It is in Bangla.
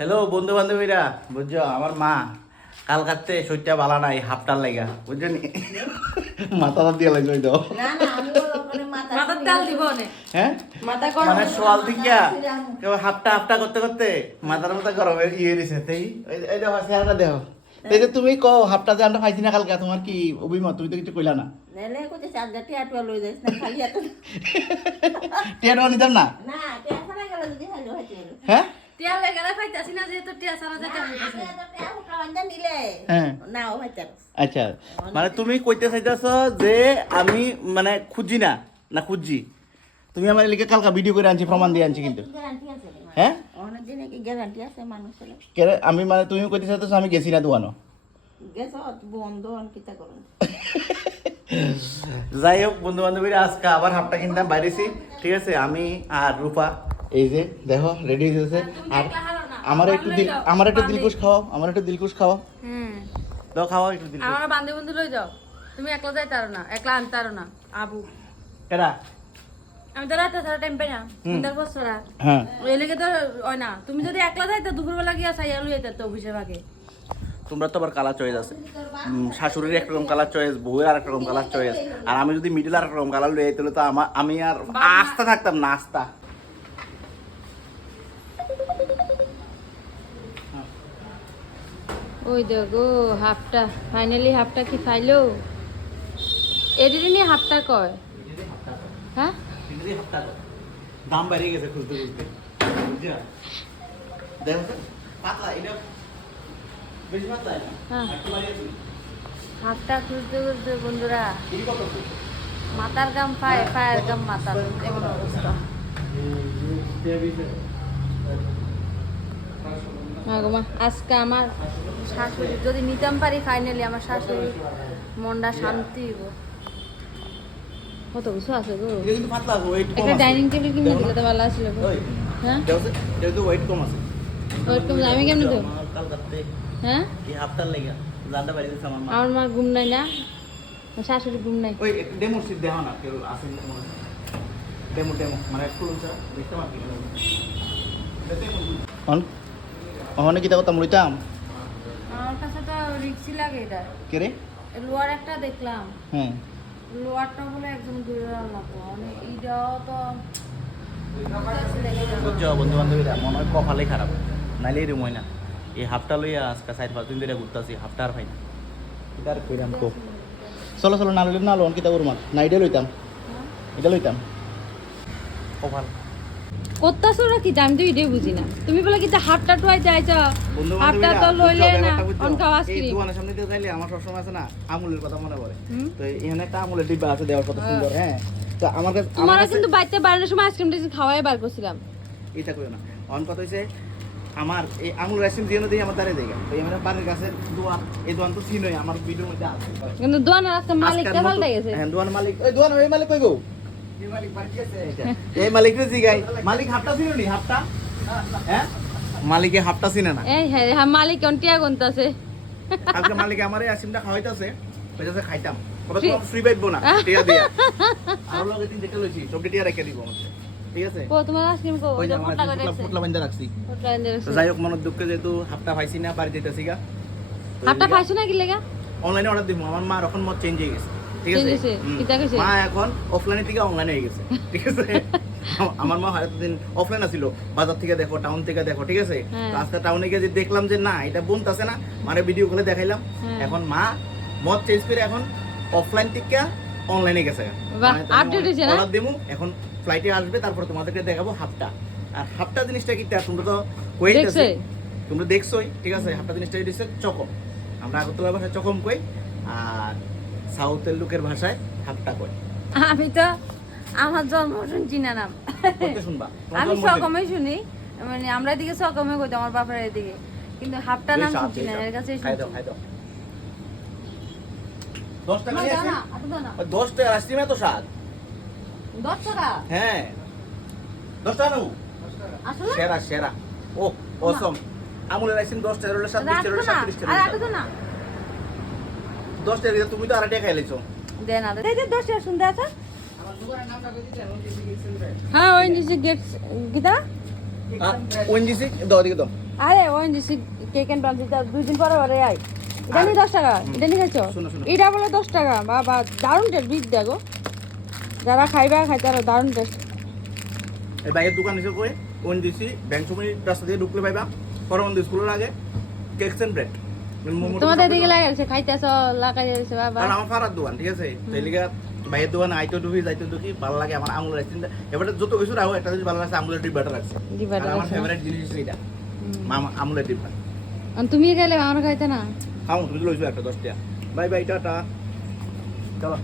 হ্যালো বন্ধু বান্ধবীরা বুঝছ আমার মা কাল কাটতে শরীরটা বালা নাই হাফটার লাগা বুঝছ নি? মাথাটা দিয়ে লাগবে ওই দাও না না আমি বলো ওখানে মাথা মাথার তেল দিব হ্যাঁ? মানে সোয়াল থেকে হাফটা হাফটা করতে করতে মাথার মতো গরম ইয়ে দিছে তাই এই- এই দেখো। তাই তুমি কও হাফটা যে আমরা পাইছি না কালকে তোমার কি অভিমত? তুমি তো কিছু কইলা না। টিয়াটা নিতাম না? হ্যাঁ? টিয়া লেগে পাইতাছি না যেহেতু টিয়া সারা যেতে হ্যাঁ। আচ্ছা মানে তুমি কইতে চাইতেছ যে আমি মানে খুঁজি না না খুঁজি। তুমি আমার এলাকা কালকা ভিডিও করে আনছি প্রমাণ দিয়ে আনছি কিন্তু। হ্যাঁ আমি মানে তুমি কইতে চাইতেছ আমি গেছি না দোয়ানো যাই হোক বন্ধু বান্ধবীরা আজকে আবার হাফটা কিনতাম বাইরেছি ঠিক আছে আমি আর রূপা এই যে দেখো রেডি হয়ে গেছে। আর আমার একটু দিল আমার একটু দিলকুশ খাওয়াও আমার একটু দিলকুশ খাওয়াও। হুম। দাও খাওয়াও একটু দিলকুশ। আমার বান্ধবী বন্ধু লই যাও। তুমি একলা যাইতে পারো না একলা আনতে পারো না আবু। কেডা আমি তো রাতে সারা টাইম পাই না সুন্দর বছর হ্যাঁ। ওই লেগে তো হয় না। তুমি যদি একলা যাইতে দুপুরবেলা গিয়া সাইয়া লই যেতে তো অফিসের ভাগে তোমরা তো আবার কালার চয়েস আছে। শাশুড়ির একরকম কালার চয়েস বউয়ের আর রকম কালার চয়েস আর আমি যদি মিডিল আর রকম কালার লই তাহলে তো আমার আমি আর আস্তা থাকতাম না আস্তা। ওই দেখো হাফটা ফাইনালি হাফটা কি খাইলো এদিকে নিয়ে হাফটা কয় হ্যাঁ দাম বাইরে গেছে খুলতে বুঝছ? দেখো পাতলা এটা বেশি পাতলা। হ্যাঁ। হাফটা খুলতে খুলতে বন্ধুরা? মাথার গাম পায় পায়ের গাম মাথার এমন অবস্থা হ্যাঁ আজকে আমার শাশুড়ি যদি নিতাম পারি ফাইনালি আমার শাশুড়ি মনটা শান্তি কত কিছু আছে গো। একটা ডাইনিং টেবিল কিনে? দিলে তো ভালো আসলে হ্যাঁ? কম আমি কেমন হ্যাঁ? লেগে আমার মা। ঘুম নাই না? শাশুড়ি ঘুম নাই। ওই ডেমো সিট দেখো না কেউ আসে ডেমো ডেমো মানে একটু দেখতে পাচ্ছি অহনে কিতা কথা মুড়িতাম আমার কাছে তো রিক্সি লাগে এটা। কে রে? লোয়ার একটা দেখলাম। হ্যাঁ। লোয়ারটা বলে একদম দূরে লাগবো মানে এইটাও তো বুঝছ বন্ধু বান্ধবীরা মনে হয় কপালে খারাপ। নাইলে এরম হয় না। এই হাফটা লইয়া আজকে চার পাঁচ দিন ধরে ঘুরতেছি হাফটা আর পাই না। এটা আর কইরাম তো চলো চলো না লইলে না লোন কিতা করুম না এটা লইতাম এটা লইতাম। কপাল। করতাছো না কি জানতে এটাই বুঝি না। তুমি বলে কি যে হাতটা টুয়াই যাইছ হাতটা তো লইলে না অনকা এই আজকে দোকানের সামনে দিয়ে যাইলে আমার সবসময় আছে না আমুলের কথা মনে পড়ে। তো এখানে একটা আমুলের ডিব্বা আছে দেওয়ার কত সুন্দর হ্যাঁ? তো আমার কাছে আমার কিন্তু বাড়িতে বাড়ানোর সময় আইসক্রিম টেস্ট খাওয়াই বার করছিলাম। এটা করে না। অন কথা হইছে আমার এই আমুল আইসক্রিম দিয়ে দিয়ে আমার দাঁড়িয়ে জায়গা। তো আমার বাড়ির কাছে দোয়ান এই দোয়ান তো চিনোই আমার ভিডিওর মধ্যে আছে। কিন্তু দোয়ানের আজকে মালিকটা মতো- গেছে। হ্যাঁ দোয়ান মালিক এই দোয়ান এই মালিক কই গো? এই মালিক রে জিগাই। মালিক চিনো নি? হ্যাঁ? মালিকে হাফটা চিনে না। এই হ্যাঁ হ্যাঁ মালিক অন্টিয়া গন্তাছে। আজকে মালিকে আমার এই আইসক্রিমটা খাওয়াইতাছে। কইতাছে খাইতাম। কবে তোমার ফ্রি। পাইবো না টিয়া দিয়া। আর লগে তিন যেটা লইছি সব টিয়া রেখে দিব ঠিক আছে? ও তোমার আইসক্রিম কো ওই পোটলা করে বান্ধা রাখছি। পোটলা যাই হোক মনের দুঃখে যেহেতু হাফটা পাইছি না বাড়ি যেতেছি গা। হাতটা পাইছো না কি লেগা? অনলাইনে অর্ডার দিব আমার মা এখন মত চেঞ্জ হয়ে গেছে। ঠিক আছে হয়েছে? হুম। কিতা কইছে? মা এখন অফলাইনে থেকে অনলাইনে হয়ে গেছে ঠিক আছে আমার মা হয়তো দিন অফলাইন আছিল বাজার থেকে দেখো টাউন থেকে দেখো ঠিক আছে। আজকে টাউনে গিয়ে দেখলাম যে না এটা বনতাছে না মানে ভিডিও করে দেখাইলাম হ্যাঁ। এখন মা মত চেঞ্জ করে এখন অফলাইন থেকে অনলাইনে গেছে বাহ, হয়েছে না? অর্ডার এখন ফ্লাইটে আসবে তারপর তোমাদেরকে দেখাবো হাফটা আর হাফটা জিনিসটা কি তোমরা তো ওয়েট দেখছে? তোমরা দেখছোই ঠিক আছে হাফটা জিনিসটা দিচ্ছে চকম আমরা আগরতলা ভাষায় চকম কই আর সাউথের লোকের ভাষায় হাফটা কই আমি তো আমার জন্ম শুনছি না নাম শুনবা। আমি সকমে শুনি। মানে আমরা এদিকে সকমে কইতো আমার বাপের এদিকে। কিন্তু হাফটা নাম শুনছি না এর কাছে খাই দাও, খাই দাও। দশ টাকা নিয়ে দশ টাকা আইসক্রিম এত স্বাদ? দশ টাকা? হ্যাঁ। দশ টাকা নেব? আসলে সেরা সেরা। ও অসম আমুলের আইসক্রিম দশ টাকা রইলে সাত বিশ টাকা রাখব রইলে না। টাকা আর রইলে রাখব না দশ টাকা তুমি তো আর টাকা খাইলেছো দে না দে। দে দশ টাকা শুনতে আছে হ্যাঁ ওই নিচে গেট গীতা ওএনজিসি দাও দিকে দাও। আরে ওই দিছি কেক এন্ড ব্রাঞ্চ দুই দিন পরে পরে আই এটা নিয়ে দশ টাকা এটা নিয়ে খাইছো? শোনো, শোনো। এটা বলে দশ টাকা বাবা দারুণ টেস্ট বিদ দেখো যারা খাইবা খাই আরও দারুণ টেস্ট এই বাইরের দোকান এসে কই? কোন দিছি ব্যাংক সময় রাস্তা দিয়ে ঢুকলে পাইবা। পরবন্ধ স্কুলের আগে কেকস এন্ড ব্রেড তোমাদের দিকে লাগাইছে খাইতেছ লাগাই দিয়েছে বাবা। আমার ফারার দোকান ঠিক আছে? সেই লিগে বাইরের দোকান আইতো ডুবি যাইতো ভালো লাগে আমার আঙুল রাখছি এবারে যত কিছু রাখো একটা জিনিস ভালো লাগছে আমুলের ডিব্বাটা রাখছে। ডিব্বাটা আমার। ফেভারিট জিনিস এটা। মামা আমুলের ডিব্বা। আর তুমি গেলে আমার খাইতে না? খাও তুমি লইছো একটা দশ টাকা বাই বাই টাটা। চলো।